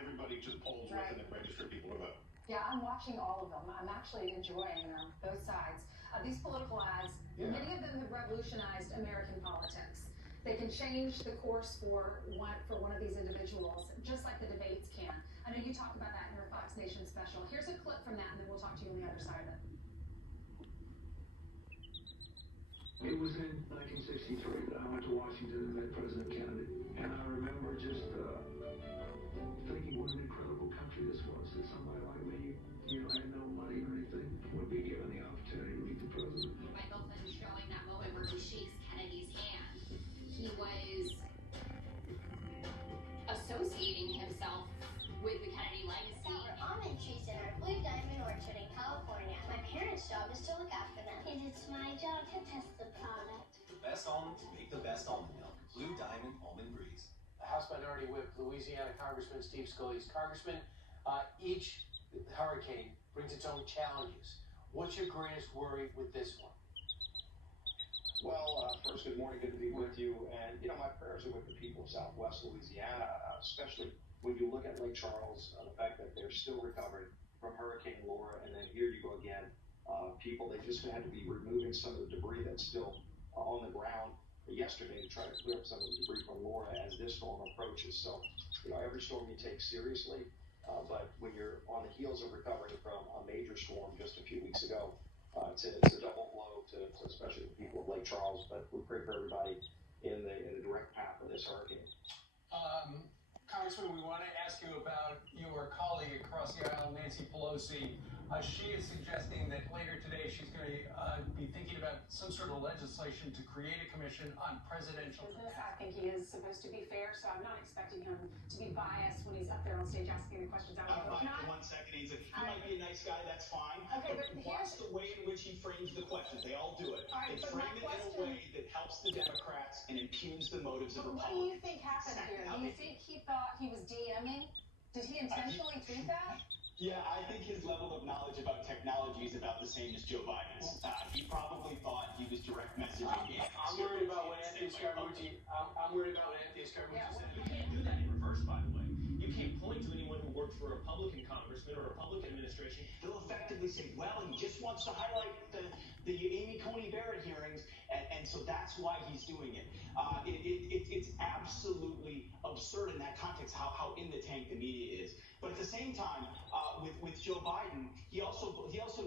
everybody to the polls with and then register people to vote. Yeah, I'm watching all of them. I'm actually enjoying both sides. These political ads, many of them have revolutionized American politics. They can change the course for one of these individuals, just like the debates can. I know you talked about that in your Fox Nation special. Here's a clip from that, and then we'll talk to you on the other side of it. It was in 1963 that I went to Washington and met President Kennedy. And I remember just thinking what an incredible country this was. That somebody like me, had no money or anything, would be given the opportunity to meet the president. Michael Flynn showing that moment where he shakes Kennedy's hand. He was associating himself with the Kennedy legacy. There were almond trees in our Blue Diamond Orchard in California. My parents' job is to look after them. And it's my job to test the product. The best almonds make the best almond milk. Blue Diamond Almond Breeze. House Minority Whip, Louisiana Congressman Steve Scalise. Congressman, each hurricane brings its own challenges. What's your greatest worry with this one? Well, first, good morning. Good to be with you. And, my prayers are with the people of Southwest Louisiana, especially when you look at Lake Charles, the fact that they're still recovering from Hurricane Laura. And then here you go again. People, they just had to be removing some of the debris that's still on the ground yesterday to try to clear up some of the debris from Laura as this storm approaches. So, every storm you take seriously, but when you're on the heels of recovering from a major storm just a few weeks ago, it's a double blow to especially the people of Lake Charles. But we pray for everybody in the direct path of this hurricane. Congressman, we want to ask you about your colleague across the aisle, Nancy Pelosi. She is suggesting that later today she's going to be thinking about some sort of legislation to create a commission on presidential business. I think he is supposed to be fair, so I'm not expecting him to be biased when he's up there on stage asking the questions. I don't mind for 1 second. He might be a nice guy, that's fine. Okay, but watch the way in which he frames the questions. They all do it. Right, they frame it in a way that helps the Democrats and impugns the motives of Republicans. What do you think happened here? Do you think he thought he was DMing? Did he intentionally tweet that? Yeah, I think his level of knowledge about technology is about the same as Joe Biden's. He probably thought he was direct messaging. I'm worried about what Anthony Scaramucci. I'm worried about what Anthony Scaramucci said. You can't do that in reverse, by the way. You can't point to anyone who worked for a Republican congressman or a Republican administration. They'll effectively say, well, he just wants to highlight the Amy Coney Barrett hearings, and so that's why he's doing it. It's absolutely absurd in that context how in the tank the media is. But at the same time, with Joe Biden, he also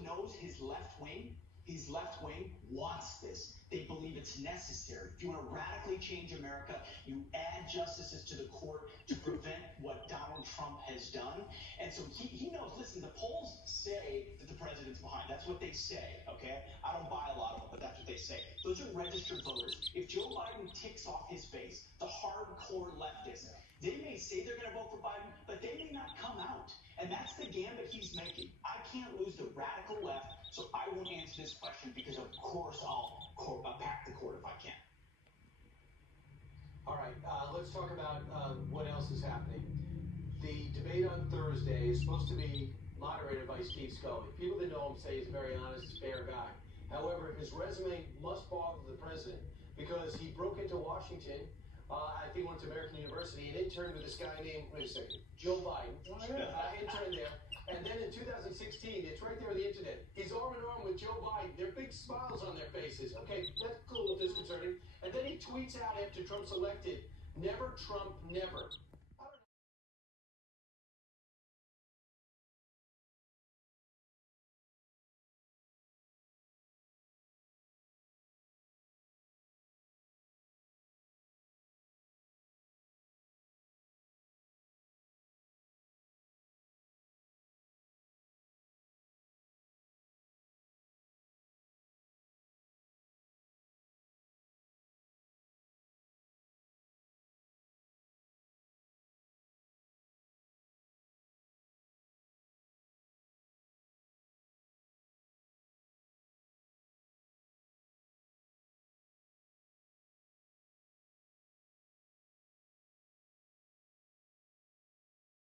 knows his left wing. His left wing wants this. They believe it's necessary. If you want to radically change America, you add justices to the court to prevent what Donald Trump has done. And so he knows, listen, the polls say that the president's behind. That's what they say, okay? I don't buy a lot of them, but that's what they say. Those are registered voters. If Joe Biden ticks off his base, the hardcore leftists, they may say they're going to vote for Biden, but they may not come out. And that's the gambit he's making. I can't lose the radical left, so I won't answer this question because, of course, I'll pack the court if I can. All right, let's talk about what else is happening. The debate on Thursday is supposed to be moderated by Steve Scalise. People that know him say he's a very honest, fair guy. However, his resume must bother the president because he broke into Washington. I think went to American University and interned with this guy named, Joe Biden. Interned there. And then in 2016, it's right there on the internet. He's arm in arm with Joe Biden. They're big smiles on their faces. Okay, that's cool, disconcerting. And then he tweets out after Trump's elected, never Trump, never.